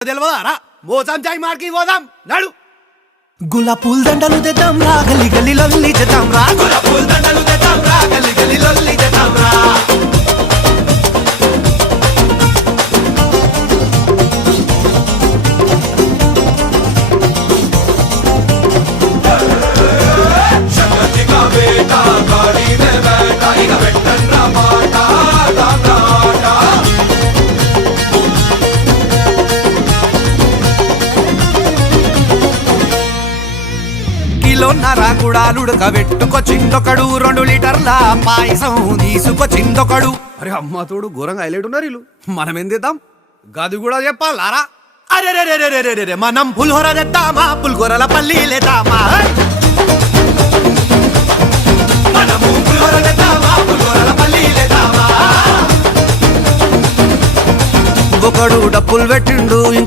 తెలియదారా మోసం చాయ్ మార్కి పోదాం నడు గులాబ్ పూల దండలు తెద్దాం రా గల్లి గల్లి లొల్లి చేద్దాం రా గులాబ్ పూల దండలు తెద్దాం రా గల్లి గల్లి లొల్లి చేద్దాం రా శక్తిగా బేటా గాడి మే బేటా ఇక వెంటన్రా మాట దాంరాట కిలోన్నర గుడాలుడకబెట్టుకొచ్చిందొకడు 2 లీటర్ల పాయసం తీసుకొచ్చిందొకడు అరే అమ్మ తోడు ఘోరంగా హైలైట్ ఉన్నారు వీళ్ళు మనం ఏం చేద్దాం గది కూడా చెప్పాలారా అరే రే మనం పులిహోర తెద్దామా పులిహోరల పల్లీలేద్దామా మనము పులిహోర తెద్దామా పులిహోరల పల్లీలేద్దామా ఒకడు డప్పులు పెట్టిండు ఇంకో